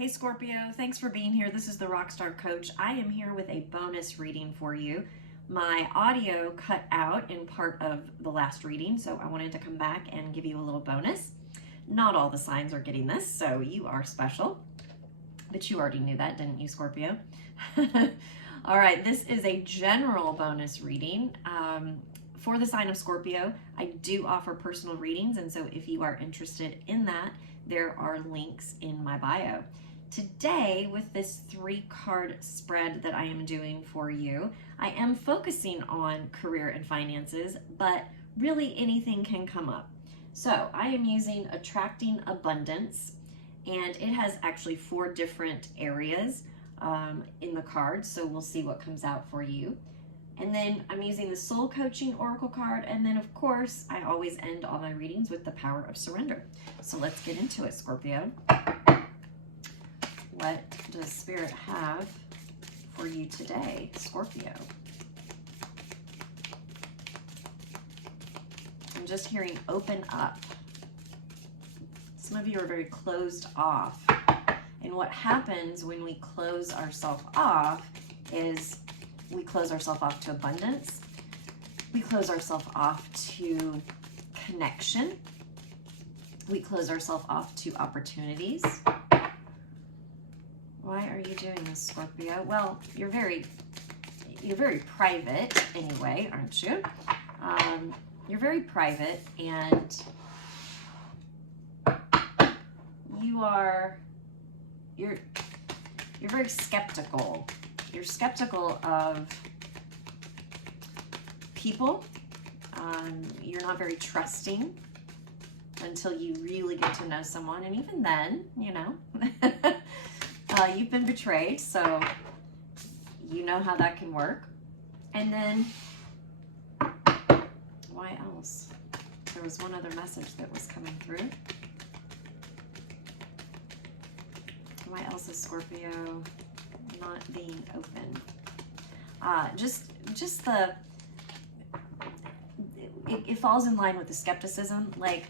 Hey Scorpio, thanks for being here. This is the Rockstar Coach. I am here with a bonus reading for you. My audio cut out in part of the last reading, so I wanted to come back and give you a little bonus. Not all the signs are getting this, so you are special. But you already knew that, didn't you, Scorpio? All right, this is a general bonus reading. For the sign of Scorpio, I do offer personal readings, and so if you are interested in that, there are links in my bio. Today, with this 3-card spread that I am doing for you, I am focusing on career and finances, but really anything can come up. So I am using Attracting Abundance, and it has actually 4 different areas in the cards, so we'll see what comes out for you. And then I'm using the Soul Coaching Oracle card, and then of course I always end all my readings with the Power of Surrender. So let's get into it, Scorpio. What does Spirit have for you today, Scorpio? I'm just hearing open up. Some of you are very closed off. And what happens when we close ourselves off is we close ourselves off to abundance. We close ourselves off to connection. We close ourselves off to opportunities. Why are you doing this, Scorpio? Well, you're very private anyway, aren't you? You're very private, and you're very skeptical. You're skeptical of people. You're not very trusting until you really get to know someone, and even then, you know, you've been betrayed, so you know how that can work. And then, why else? There was one other message that was coming through. Why else is Scorpio not being open? It falls in line with the skepticism. Like,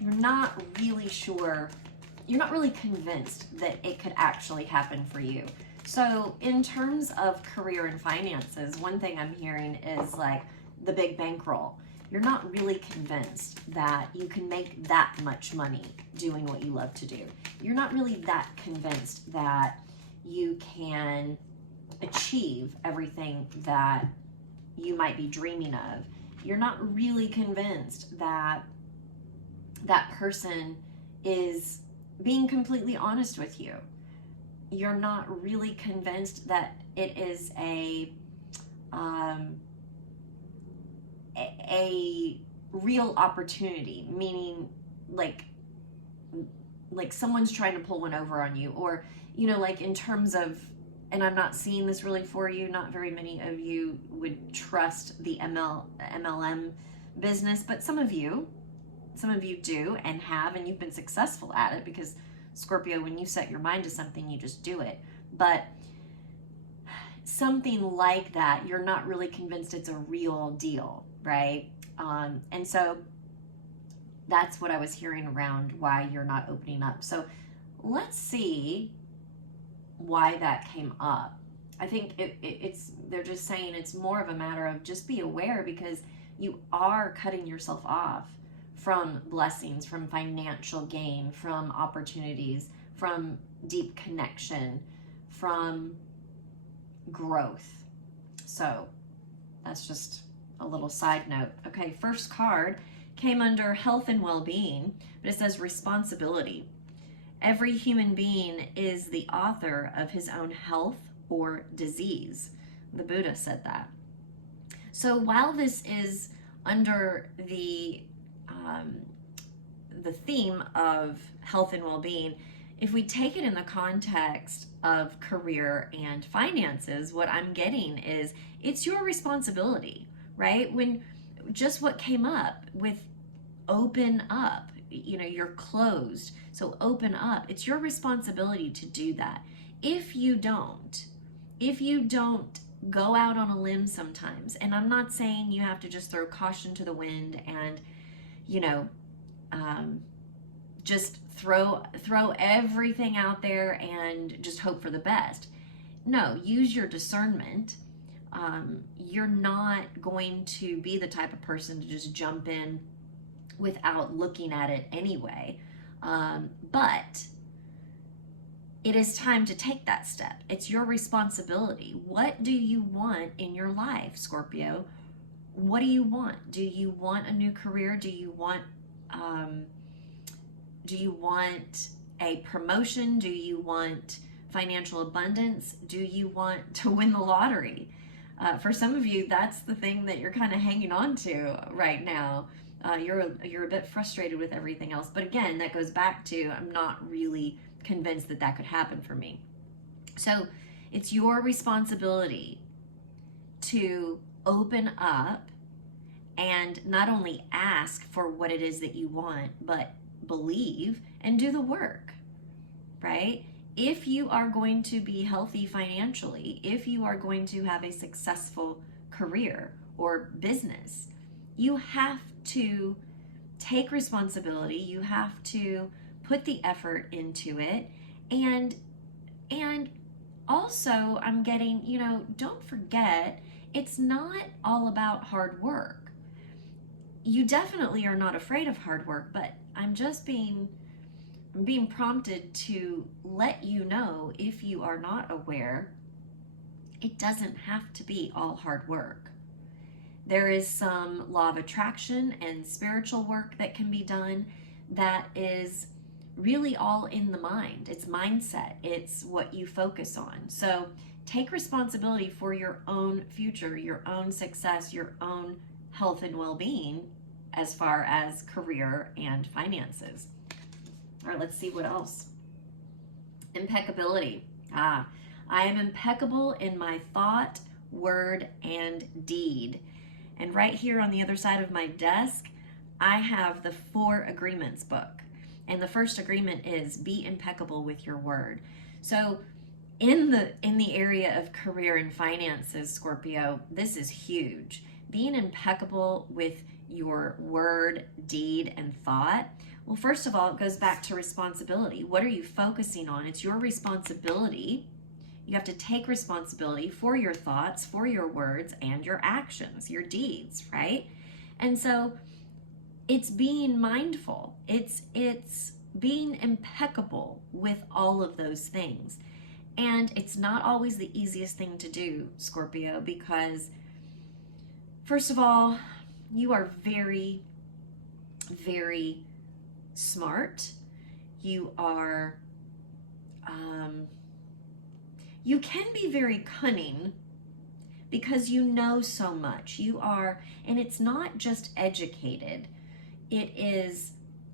you're not really sure, you're not really convinced that it could actually happen for you. So in terms of career and finances, one thing I'm hearing is like the big bankroll. You're not really convinced that you can make that much money doing what you love to do. You're not really that convinced that you can achieve everything that you might be dreaming of. You're not really convinced that that person is being completely honest with you. You're not really convinced that it is a real opportunity, meaning like someone's trying to pull one over on you, or, you know, like in terms of, and I'm not seeing this really for you, not very many of you would trust the MLM business, but some of you do and have, and you've been successful at it, because Scorpio, when you set your mind to something, you just do it. But something like that, you're not really convinced it's a real deal, right? And so that's what I was hearing around why you're not opening up. So let's see why that came up. I think they're just saying it's more of a matter of just be aware, because you are cutting yourself off from blessings, from financial gain, from opportunities, from deep connection, from growth. So that's just a little side note. Okay, first card came under health and well-being, but it says responsibility. Every human being is the author of his own health or disease. The Buddha said that. So while this is under the theme of health and well-being, if we take it in the context of career and finances, what I'm getting is it's your responsibility, right? When just what came up with open up, you know, you're closed, so open up. It's your responsibility to do that. If you don't go out on a limb sometimes, and I'm not saying you have to just throw caution to the wind and, you know, just throw everything out there and just hope for the best. No, use your discernment. You're not going to be the type of person to just jump in without looking at it anyway. But it is time to take that step. It's your responsibility. What do you want in your life, Scorpio? What do you want? Do you want a new career? Do you want a promotion? Do you want financial abundance? Do you want to win the lottery? For some of you, that's the thing that you're kind of hanging on to right now. You're a bit frustrated with everything else. But again, that goes back to, I'm not really convinced that that could happen for me. So it's your responsibility to open up and not only ask for what it is that you want, but believe and do the work, right? If you are going to be healthy financially, if you are going to have a successful career or business, you have to take responsibility. You have to put the effort into it. And also I'm getting, don't forget, it's not all about hard work. You definitely are not afraid of hard work, but I'm being prompted to let you know, if you are not aware, it doesn't have to be all hard work. There is some law of attraction and spiritual work that can be done that is really all in the mind. It's mindset. It's what you focus on. So take responsibility for your own future, your own success, your own health and well-being as far as career and finances. All right, let's see what else. Impeccability. I am impeccable in my thought, word, and deed. And right here on the other side of my desk, I have the 4 agreements book. And the first agreement is be impeccable with your word. So in the area of career and finances, Scorpio, this is huge. Being impeccable with your word, deed, and thought. Well, first of all, it goes back to responsibility. What are you focusing on? It's your responsibility. You have to take responsibility for your thoughts, for your words, and your actions, your deeds, right? And so it's being mindful. It's being impeccable with all of those things. And it's not always the easiest thing to do, Scorpio, because first of all, you are very, very smart. You are, you can be very cunning because you know so much. You are, and it's not just educated. It is,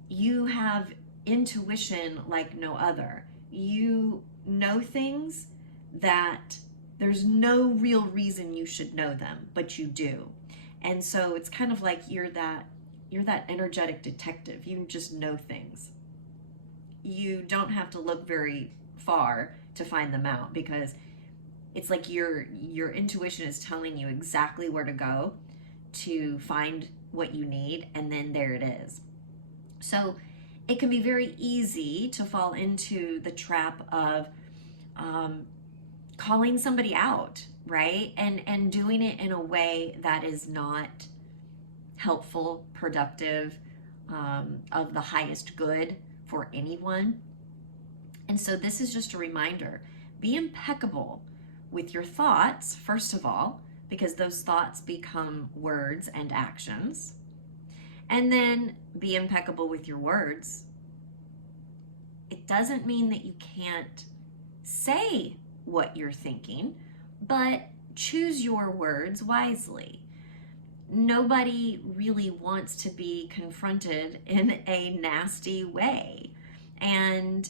you have intuition like no other. You know things that there's no real reason you should know them, but you do. And so it's kind of like you're that energetic detective. You just know things. You don't have to look very far to find them out, because it's like your intuition is telling you exactly where to go to find what you need, and then there it is. So it can be very easy to fall into the trap of calling somebody out, right? And doing it in a way that is not helpful, productive, of the highest good for anyone. And so this is just a reminder. Be impeccable with your thoughts, first of all, because those thoughts become words and actions. And then be impeccable with your words. It doesn't mean that you can't say what you're thinking, but choose your words wisely. Nobody really wants to be confronted in a nasty way. And,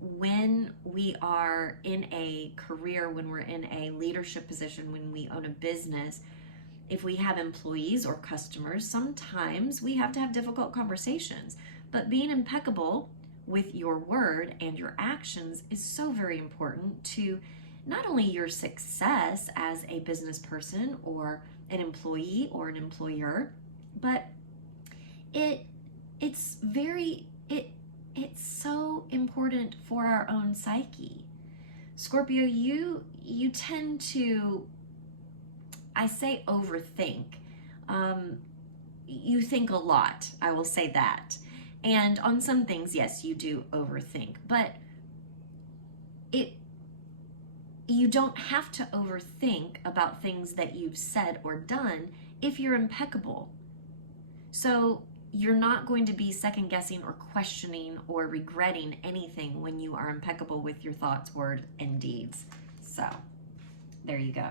when we are in a career, when we're in a leadership position, when we own a business, if we have employees or customers, sometimes we have to have difficult conversations. But being impeccable with your word and your actions is so very important to not only your success as a business person or an employee or an employer, but it's so important for our own psyche. Scorpio, you tend to, I say overthink. You think a lot, I will say that. And on some things, yes, you do overthink, but you don't have to overthink about things that you've said or done if you're impeccable. So you're not going to be second guessing or questioning or regretting anything when you are impeccable with your thoughts, words, and deeds. So there you go.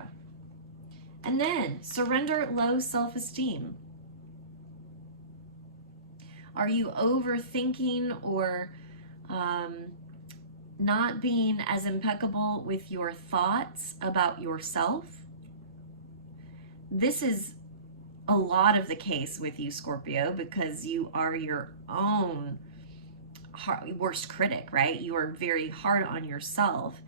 And then surrender low self-esteem. Are you overthinking or not being as impeccable with your thoughts about yourself? This is a lot of the case with you, Scorpio, because you are your own worst critic, right? You are very hard on yourself.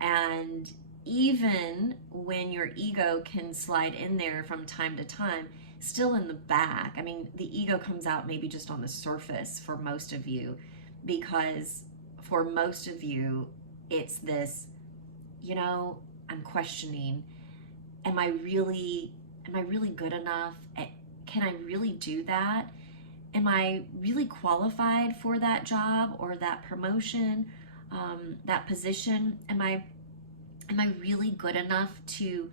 And even when your ego can slide in there from time to time, still in the back, I mean, the ego comes out maybe just on the surface for most of you, because for most of you, it's this, you know, I'm questioning, am I really good enough? Can I really do that? Am I really qualified for that job or that promotion, that position? Am I really good enough to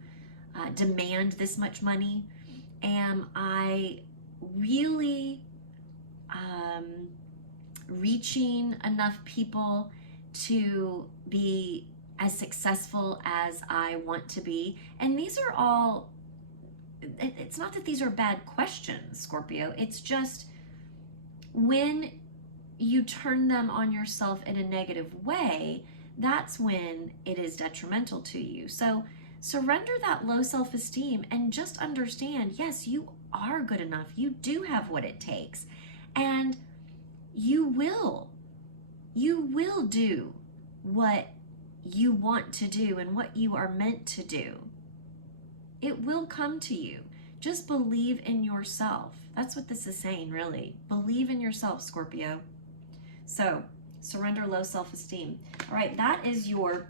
demand this much money? Am I really reaching enough people to be as successful as I want to be? And these are all, it's not that these are bad questions, Scorpio. It's just when you turn them on yourself in a negative way, that's when it is detrimental to you. So surrender that low self-esteem and just understand, yes, you are good enough. You do have what it takes. And you will do what you want to do and what you are meant to do. It will come to you. Just believe in yourself. That's what this is saying, really. Believe in yourself, Scorpio. So, surrender low self-esteem. All right, that is your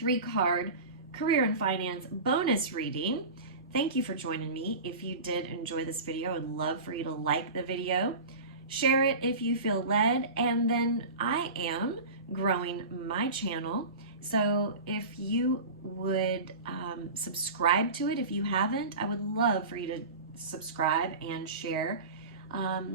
3-card career and finance bonus reading. Thank you for joining me. If you did enjoy this video, I would love for you to like the video, share it if you feel led, and then I am growing my channel. So if you would subscribe to it if you haven't, I would love for you to subscribe and share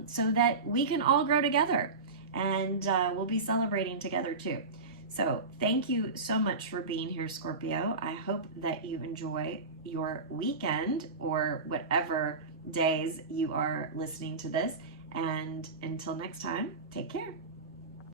so that we can all grow together, and we'll be celebrating together too. So thank you so much for being here, Scorpio. I hope that you enjoy your weekend or whatever days you are listening to this. And until next time, take care.